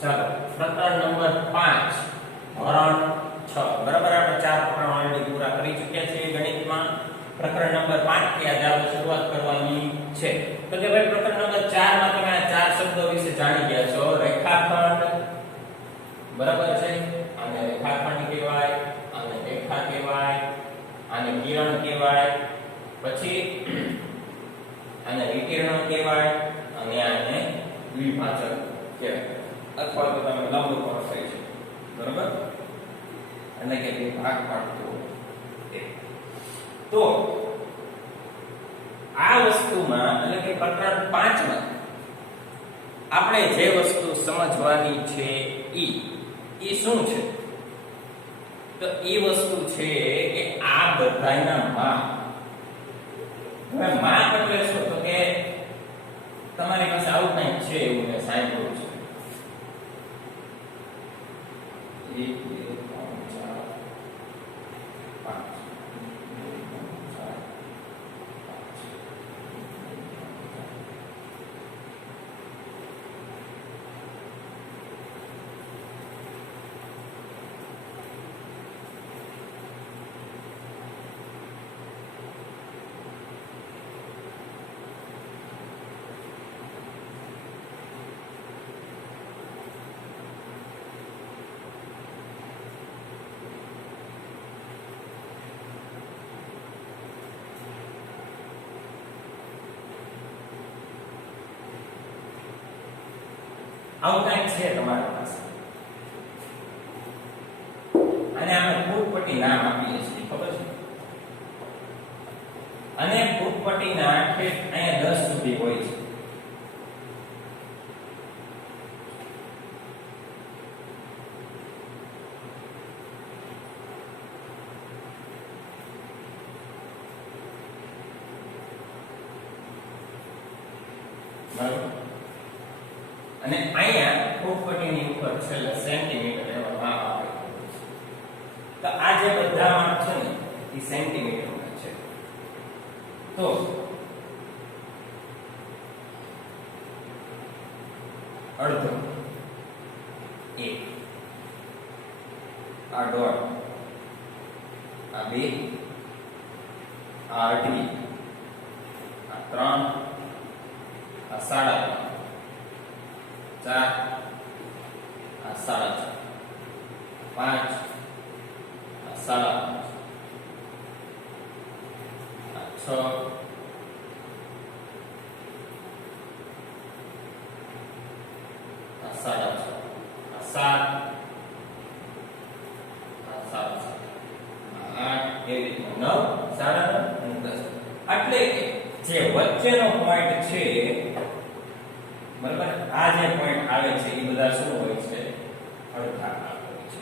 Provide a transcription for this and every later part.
ચાલો પ્રકરણ નંબર 5 ધોરણ 6 બરાબર. આપણે ચાર પ્રકરણ ઓલરેડી પૂરા કરી ચૂક્યા છીએ ગણિતમાં. પ્રકરણ નંબર 5 થી આજે આપણે શરૂઆત કરવાની છે. તો કે ભાઈ પ્રકરણ નંબર 4 માં તમે આ ચાર શબ્દો વિશે જાણી ગયા છો. રેખાખંડ બરાબર છે, આને રેખાખંડ કહેવાય, આને રેખા કહેવાય, આને કિરણ કહેવાય, પછી આને વિકર્ણ કહેવાય અને આને દ્વિભાજક કહેવાય અથવા તો તમે લંબગોળ કહી શકો. બરાબર, એટલે કે વિભાગ પાડતો. તો આ વસ્તુમાં એટલે કે પ્રકરણ 5 માં આપણે જે વસ્તુ સમજવાની છે ઈ શું છે? તો ઈ વસ્તુ છે કે આ બધાના માપ. હવે માપ એટલે શું? તો કે તમારી પાસે આવું કંઈક છે એવું મેં સાંભળ્યું છે. 1 2 3 4 5 આવું કંઈક છે તમારી પાસે અને આપણે ફૂટપટ્ટી નામ આપીએ છીએ, ખબર છે? અને ફૂટપટ્ટીના ઠેઠ અહીંયા 10 સુધી હોય છે. બરાબર, અને અહીંયા ફૂટપટ્ટીની ઉપર છેલ્લે સેન્ટીમીટર એનો માપ આપેલું છે. તો આ જે બધા માપ છે ને એ સેન્ટીમીટરમાં છે. તો અડધો 1, આ 1.5, આ 2, આ 2.5, આ 3, આ 3.5, 4, આ 4.5, 5, આ 5.5, આ 6, આ 6.5, આ 7, આ 7, આ 8, એવી રીતના 9, 9.5 અને 10. એટલે કે જે વચ્ચેનો પોઈન્ટ છે, બરાબર, આ જે પોઈન્ટ આવે છે એ બધા શું હોય છે? અડધા ભાગ હોય છે.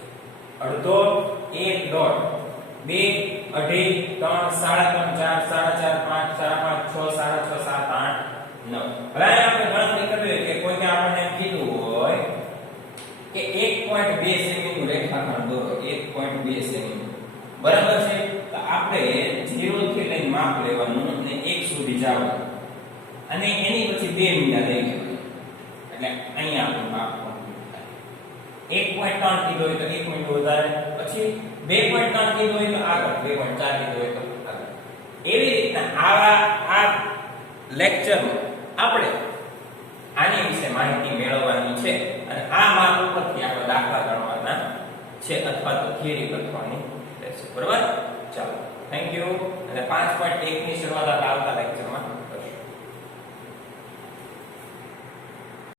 અડધો, 1 ડોટ, 2, 2.5, 3, 3.5, 4, 4.5, 5, 6.5, 6, 7, 8, 9. હવે આપણે ગણતરી કરવી કે કોઈને આપણને એમ કીધું હોય કે 1.2 સેમી નું રેખાખંડ દોરો, 1.2 સેમી, બરાબર છે? તો આપણે 0 થી લઈને માપ લેવાનું અને 1 સુધી જવાનું અને એની પછી 2 મીંડા લઈ લેવાનું. એટલે અહીંયા આપણું માપ કમ્પ્લીટ થાય. 1.3 કીધો હોય તો 1 મિનિટ વધારે, પછી 2.3 કીધો હોય તો આગળ, 2.4 કીધો હોય તો આગળ. એવી રીતના આ લેક્ચરમાં આપણે આની વિશે માહિતી મેળવવાની છે અને આ માપ ઉપરથી આપણે દાખલા ગણવાના છે અથવા તો થિયરી લખવાની રહેશે. બરાબર, ચાલો, થેન્ક યુ. અને 5.1 ની શરૂઆત આપણે આવતા